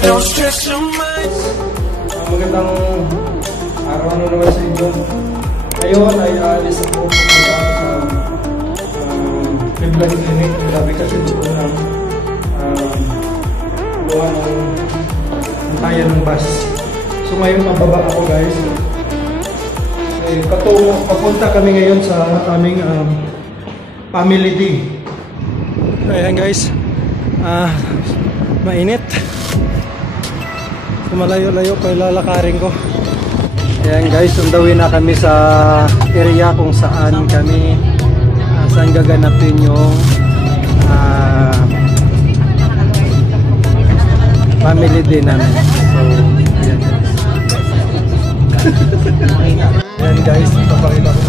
Don't stress your mind. Magandang araw na naman sa inyo. Ngayon ay aalis ako pupunta sa Cleveland Clinic. Grabe kasi dito ng buwan ng kaya ng bus. So ngayon mababa ako guys. Papunta kami ngayon sa aming family day. Ayan guys. Mainit. Malayo-layo pa lalakarin ko. Ayan guys, sundawin na kami sa area kung saan kami saan gaganapin yung family day namin. So, ayan guys. Ayan guys, papakita ko na.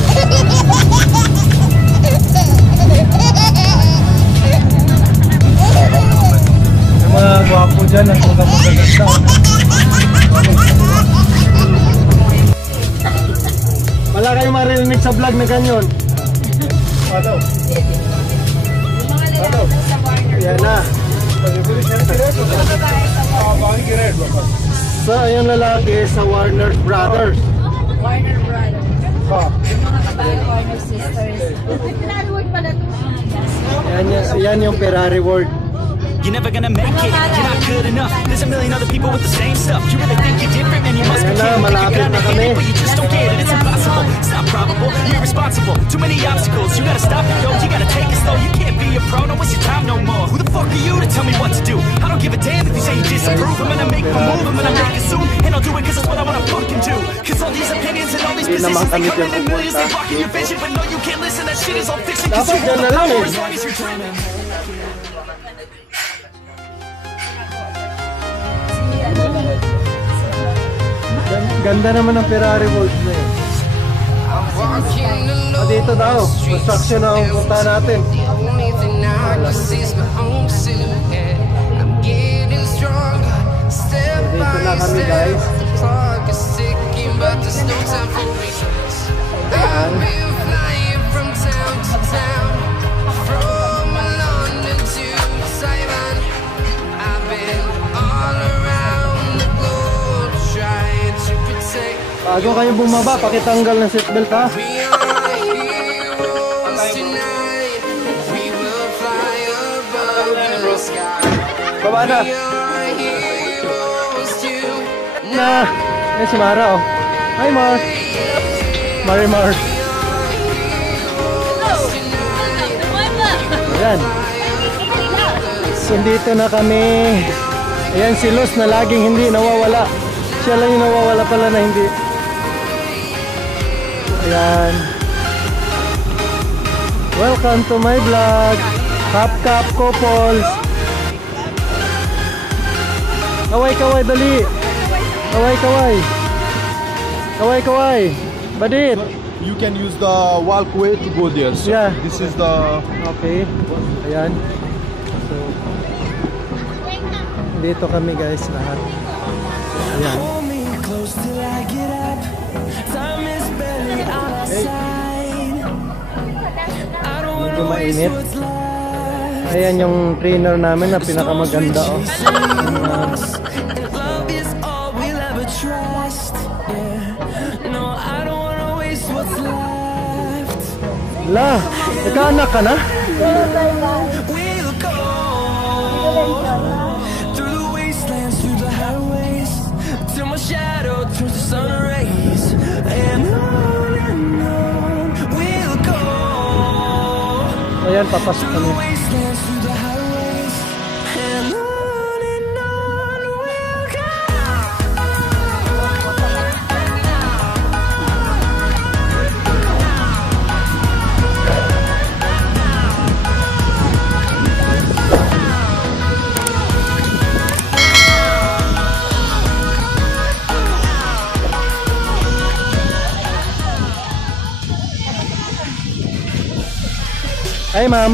Yung mga gwapo dyan, ang magaganda. Wala kayong maririnig sa vlog na ganyan. Paano? Paano? Yan na. So, yung lalaki sa Warner Brothers. Warner Brothers. Yung mga kabayo, Warner Sisters. Ferrari World pala ito. Yan yung Ferrari World. You're never gonna make it, you're not good enough. There's a million other people with the same stuff. You really think you're different, man, you must be kidding. Think you're gonna hit it, but you just don't get it. It's impossible, it's not probable, you're irresponsible. Too many obstacles, you gotta stop it, yo. You gotta take it slow, you can't be a pro, don't waste your time no more. Who the fuck are you to tell me what to do? I don't give a damn if you say you disapprove. I'm gonna make my move, I'm gonna make it soon. And I'll do it cause it's what I wanna fucking do. Cause all these opinions and all these positions, they come in millions, they blocking your vision. But no, you can't listen, that shit is all fiction. Cause you hold the power as long as you're dreaming. Ganda naman ng Ferrari World na yun. Dito daw, construction na ang punta natin. Dito na kami guys. Bago kayo bumaba, pakitanggal ng seatbelt ha. Baba na. Yan si Mara oh. Hi Mar. Marimar. Ayan. So dito na kami. Ayan si Los na laging hindi nawawala. Siya lang yung nawawala pala na hindi. Ayan. Welcome to my vlog. Kap couples. Kaway dali. Kaway. Kaway. Badit. You can use the walkway to go there. So yeah. This is the okay. Ayan. So dito kami guys lahat. Ayan. Medyo mainit. Ayan yung trainer namin na pinakamaganda oh. La, nagkaanak ka na? Ayan, papasok kami. Hi ma'am.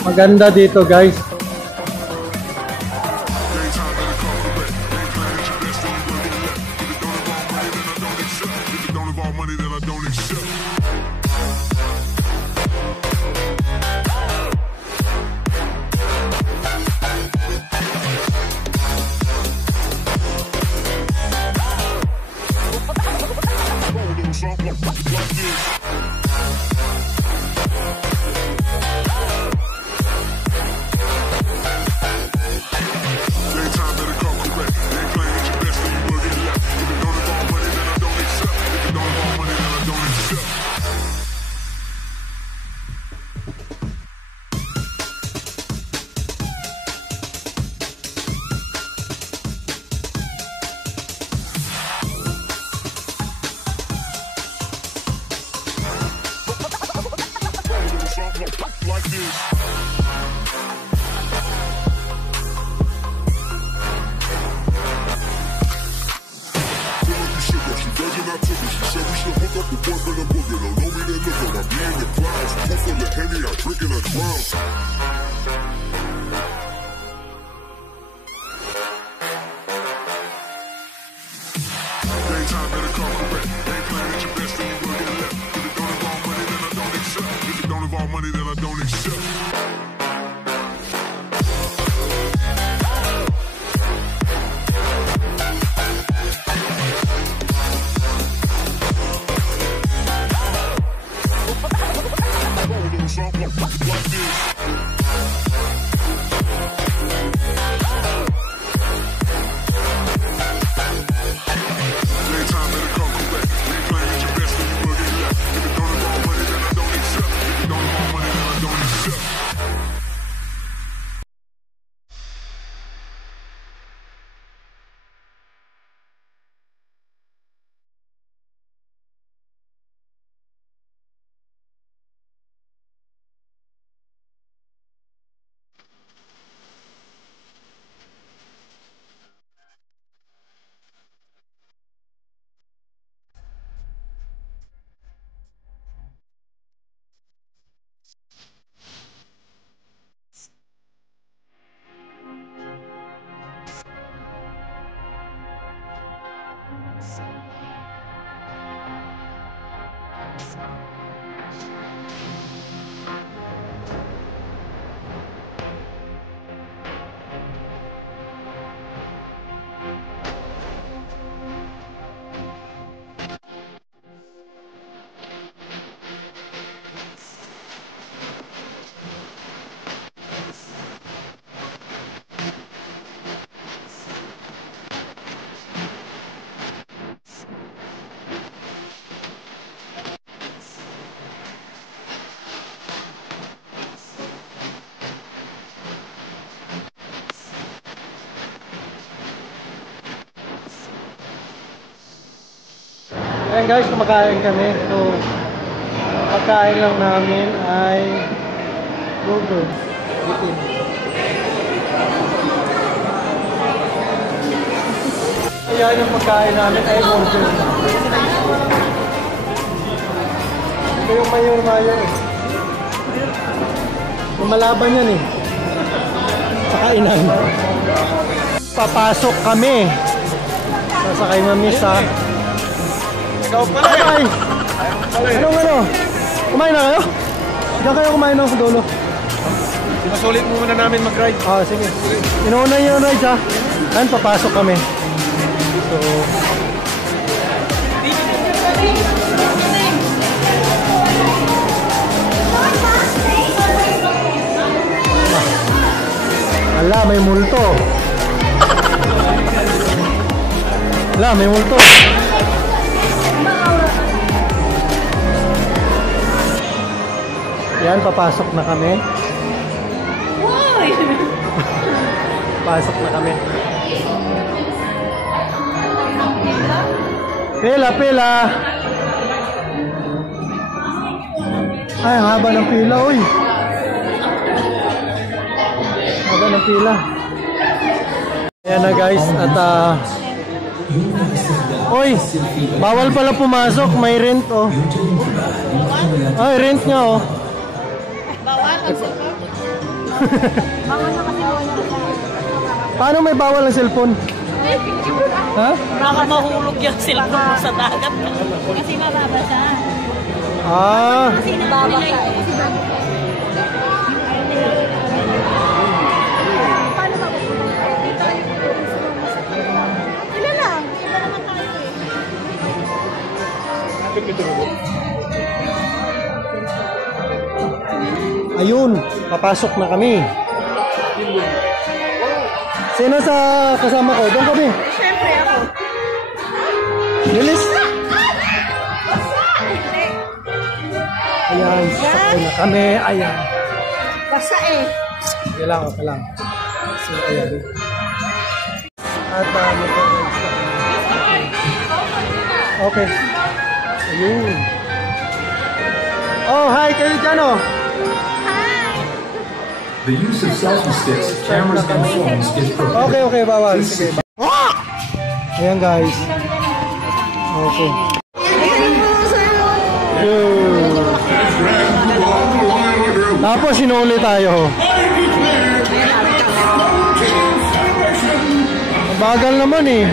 Maganda dito, guys. Ayan guys, kumakain kami. So, pagkain lang namin ay burger. Bitin. Ayan yung pagkain namin ay burger. Ito yung mayor eh. Lumalaban yan eh. Pakainan. Papasok kami. Sasakay mamis ha. Ikaw pala eh. Bye! Ano? Kumain na kayo? Diyan kayo kumain ng dulo. Sinusulit mo muna namin mag-ride. Ah, sige. Inuuna yung ride ha. Ayan, papasok kami. So... Ala, may multo. Ala, may multo. Yan, papasok na kami. Pasok na kami. Pila. Ay, ang haba ng pila, uy. Haba ng pila. Ayan na guys, at uy, bawal pala pumasok, may rent oh. Ay, rent nga oh. Bawal ang cellphone? Bawal na kasi wala. Paano may bawal ang cellphone? Ha? Baka mahulog yung cellphone mo sa dagat. Kasi mababa siya. Ah. Kasi nababa siya eh. Paano ba? Ilan lang? Iba naman tayo eh. Ayun, papasok na kami. Sino sa kasama ko? Doon kami. Siyempre ako. Bilis. Ayan, sakay na kami. Ayan. Basta eh. Okay lang, okay lang. So, ayan. At okay. Ayun. Oh, hi kayo dyan oh. The use of selfie sticks, cameras, and phones is prohibited. Okay, okay, bawal. Sige. Ayan guys. Okay. Yun. Tapos sinuli tayo. Bagal naman eh.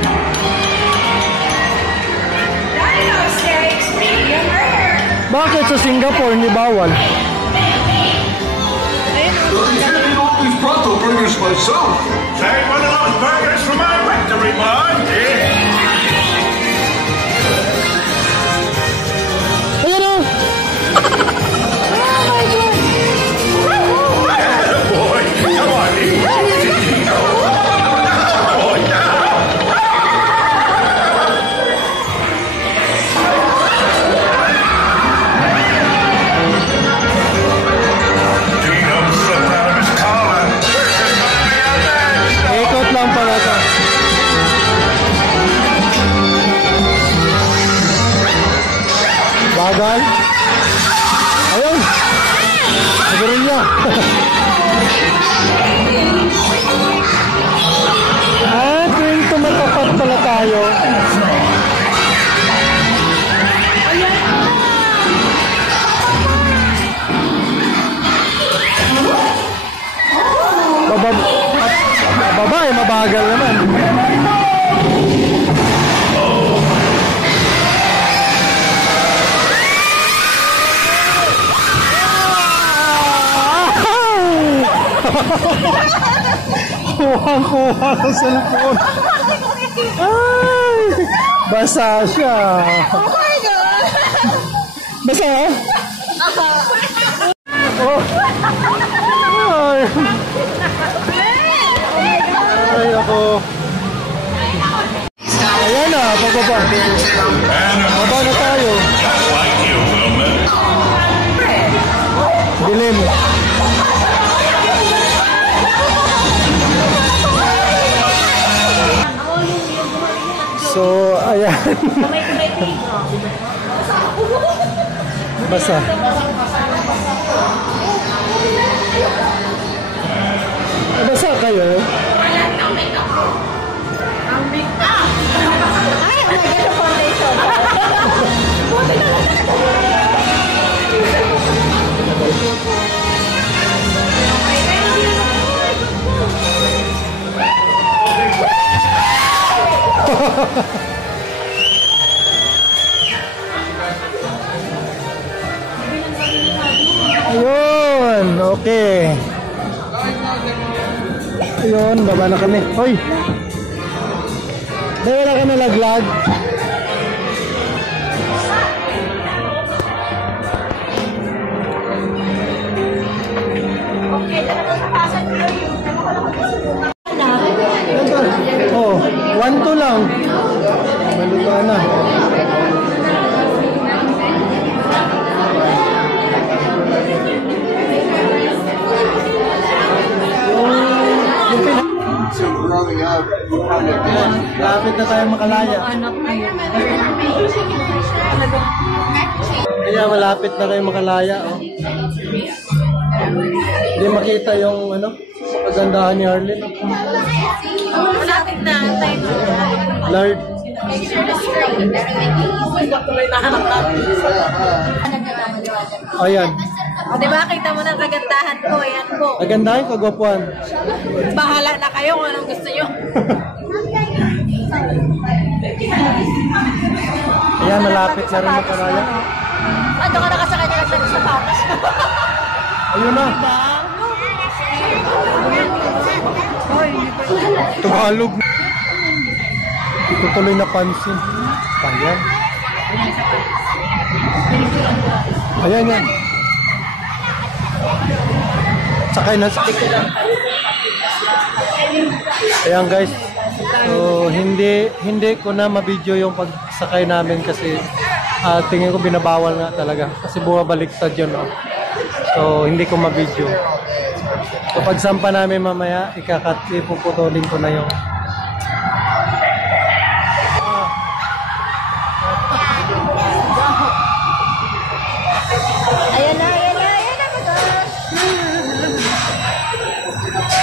Bakit sa Singapore hindi bawal? All these pronto burgers myself. Take one of those burgers for my victory, bud. Ayan o! Boy, come on, boy, now. Dino's the loudest caller. This is gonna be a bad Ikot lang pala ito. Bagal. Ayun. Nagarin niya. Tuwing tumatapat pala tayo. Babae, mabagal naman. Kuha ng cellphone. Ay, basa siya. Oh my God! Basa ha? Oh. Ay. Ay, ako. Ayan na, pagpapa. Baba na tayo. Just like you, Wilma. Dilim. So, ayan. Basa. Basa kayo? Ay, oh my God, yung foundation. Ayun, okay. Ayun, baba na kami. Hoy! Dahil wala ka nalaglag. Oh, 1-2 lang. Maluto na. Lapit na tayo makalaya. Kaya malapit na kayo makalaya. Oh. Hindi makita yung ano, kagandahan ni Arlene. Malapit na. Time na. Lord. Make sure the screen. Ayan. O, diba? Kita mo ng kagandahan ko. Ayan po. Kagandahan, kagwapuan. Bahala na kayo kung anong gusto nyo. Ayan, malapit na rin makaraya. Ano ka nakasakay na lang sa patas? Ayun na. Tumalog. Ito tuloy napansin. Ayan. Ayan yan. Sakay na sa ayan guys. So hindi ko na ma-video yung pagsakay namin kasi tingin ko binabawal nga talaga kasi bumabaliktad yun. No? So hindi ko ma-video. So pagsampa namin mamaya ipuputulin ko na yung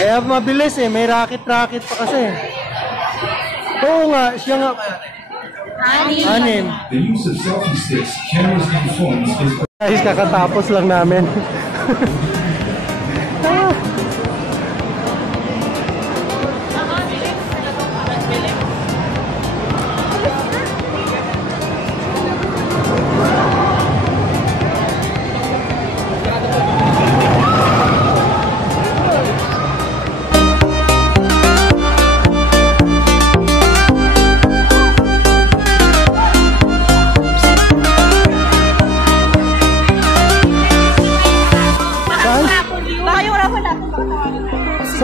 kaya mabilis eh, may racket-racket pa kasi. Oo nga, siya nga. Anim. The use of selfie sticks, cameras, and phones is Guys, kakatapos lang namin.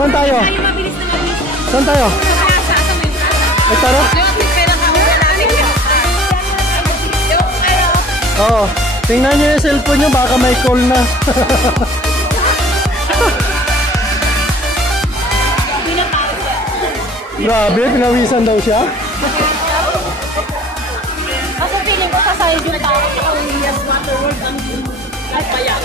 Saan tayo? Saan tayo? Ay, tara. Oo. Tingnan nyo yung cellphone nyo, baka may call na. Grabe, pinawisan daw siya. Kasi feeling ko sa side yung tao sa Williams Waterworld ang ay payan.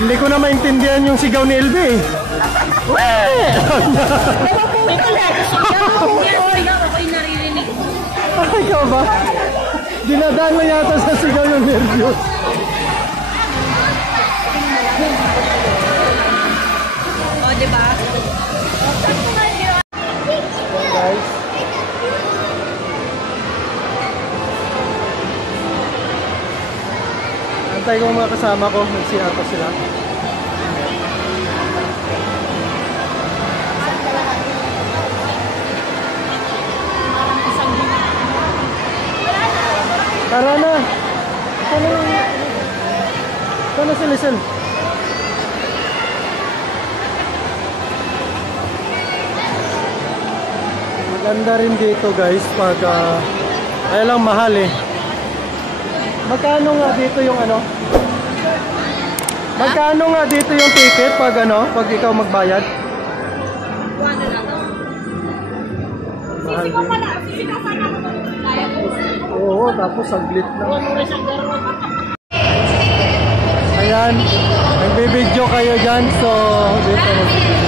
Hindi ko na maintindihan yung sigaw ni LB. Ikaw ba? Dinadaan mo yata sa sigaw yung nervyos. O, diba? Guys. Antay ko mga kasama ko, nag-CR pa sila. Tara na! Ito na si Lisel. Maganda rin dito guys pag ay lang mahal eh. Magkano nga dito yung ano? Magkano nga dito yung ticket pag ano, pag ikaw magbayad? Mahal din. Oo, tapos saglit lang. Ayan, nagbibideo kayo dyan, so dito magbibideo.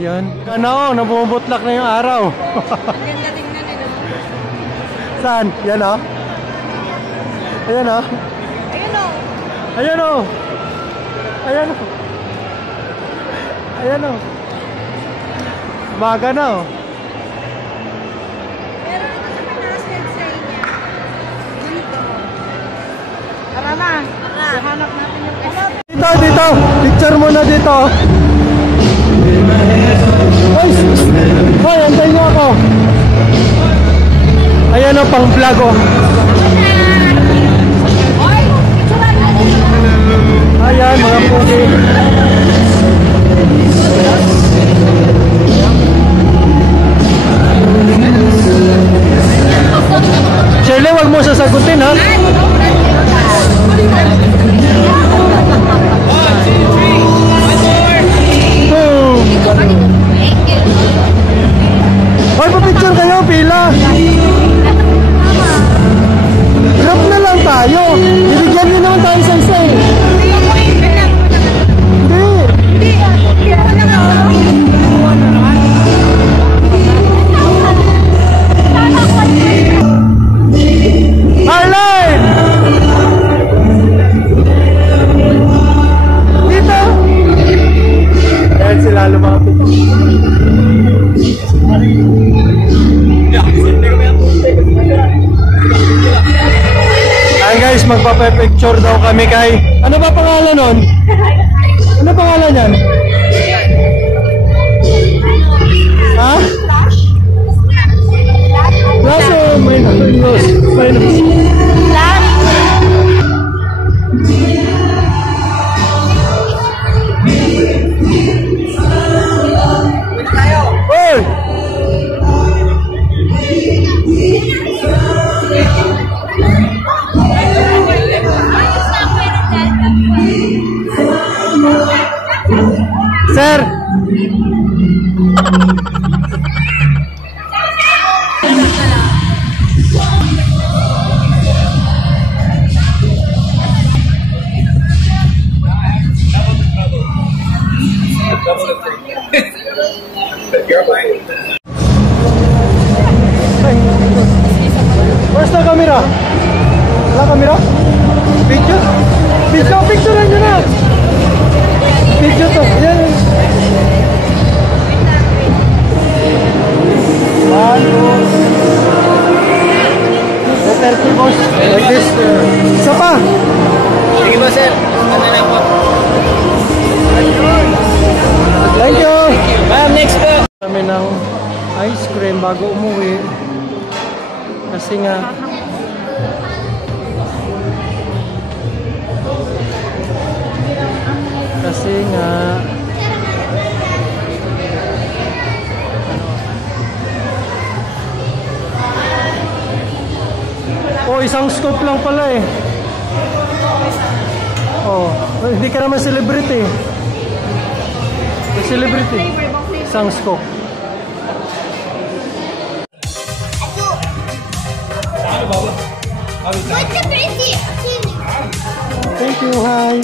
Ayan. Ano, nabubutlak na yung araw. Ganda tingnan nila. Saan? Yan o. Ayan o. Ayun o. Ayan o. Ayan o. Ayan o. Umaga na o. Pero ito sa Pinas, website niya. Dito. Tara na. Hanap natin yung website. Dito, dito. Picture muna dito. Hoy! Hoy, antayin niyo ako. Ayan o, pang vlog o. Oy! Picturean natin. Ayan, mga pugi. Shirley, wag mo sasagutin ha. Hoy, pa-picture kayo, pila. Grab na lang tayo. Ibigyan niyo naman tayo sa isa eh. Hindi. Arline! Dito! Ayan sila lumapit. Ayan guys, magpapapicture daw kami kay... Ano ba pangalan nun? Ano pangalan yan? Ha? Laso, minus. Hoy! Sir! Where's the camera? Wala camera? Picture? Picture nyo na! Picture to, yan. One, two, boss. Like this. Isa pa. Sige ba, sir? Ano na po? Thank you. Ma'am, next po. Kami ng ice cream bago umuwi. Kasi nga oh, isang scoop lang pala eh. Oh, hindi ka naman celebrity. Celebrity. Isang scoop. Thank you, hi.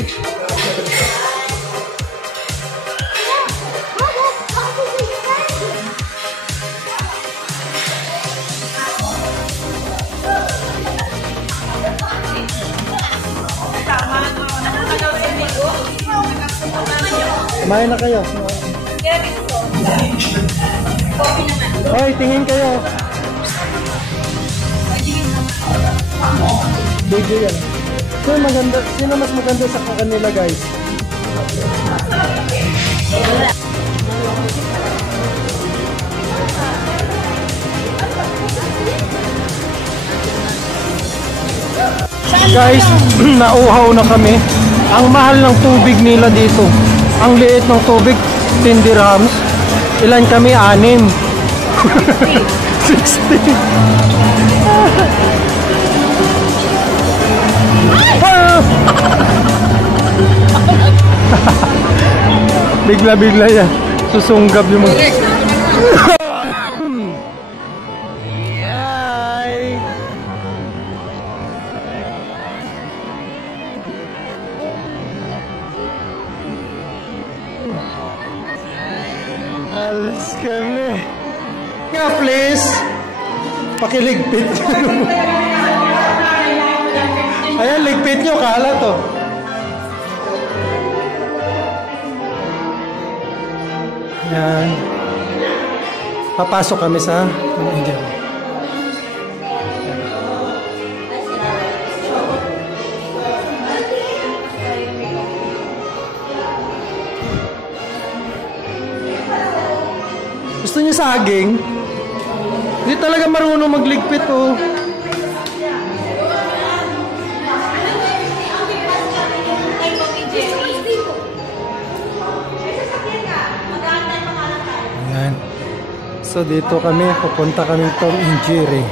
Kumain na kayo. Hoy, tingin kayo. Video yan. Sino mas maganda sa kanila, guys? Guys, nauhaw na kami. Ang mahal ng tubig nila dito. Ang liit ng tubig, 10 dirhams. Ilan kami? 6. 60. Bigla-bigla yan. Susunggab yung mga... Pakiligpit. Ayan, ligpit nyo, kala to. Ayan. Papasok kami sa India. Gusto niyo saging? Hindi talaga marunong magligpit, oh. Ayan. So dito kami, pupunta kami Tom and Jerry.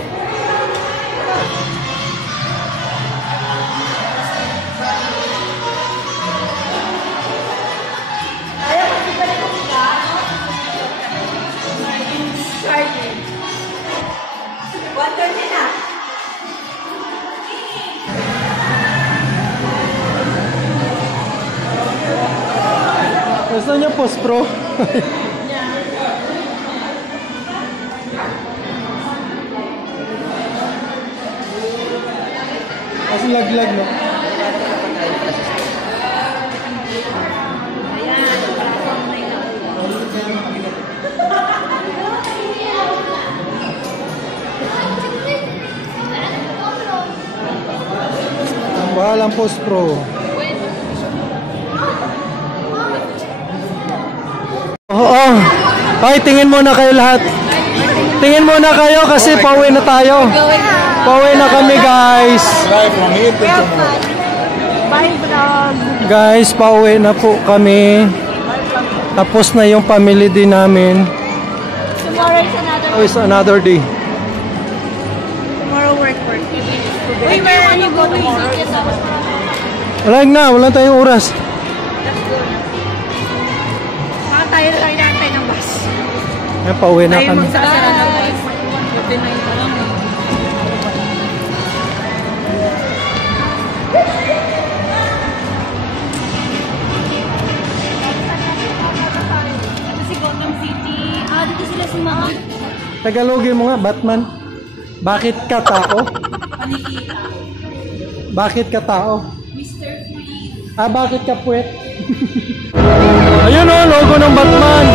Gusto niyo post-pro? Kasi lag-lag, no? Walang post-pro. Oo. Ay, tingin muna kayo lahat. Tingin muna kayo kasi pauwi na tayo. Pauwi na kami, guys. Bye, vlog. Guys, pauwi na po kami. Tapos na yung family din namin. Tomorrow Oh, it's is another another day. Tomorrow work. Wait, where are you going tomorrow? Wala tayong oras. Baka tayo naantay ng bus. Ayan, pauwi na kami. Magsasara ng bus. 59 pa lang. Kasi Gotham City. Dito sila si Mama. Tagalogin mo nga, Batman. Bakit ka tao? Bakit ka tao? Mr. Free. Bakit ka puwet? Ayun o, logo ng Batman.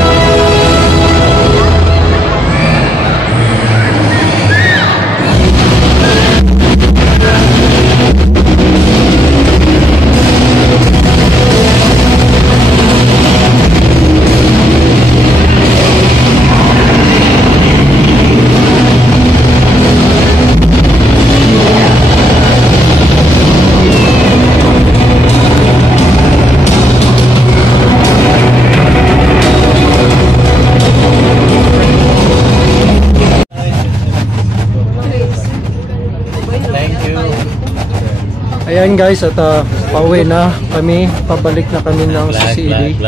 Ayan guys, at pauwi na kami, pabalik na kami ng CCED.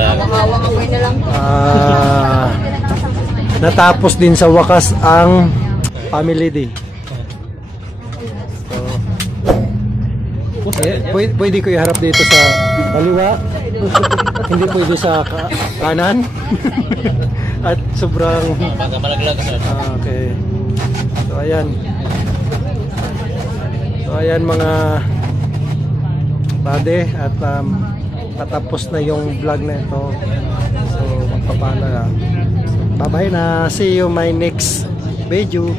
Natapos din sa wakas ang family day. So, pwede ko iharap dito sa kaliwa, hindi pwede sa kanan. At sobrang okay. So ayan mga bade, at patapos na yung vlog na ito. So magpapala. So, bye bye na, see you my next video.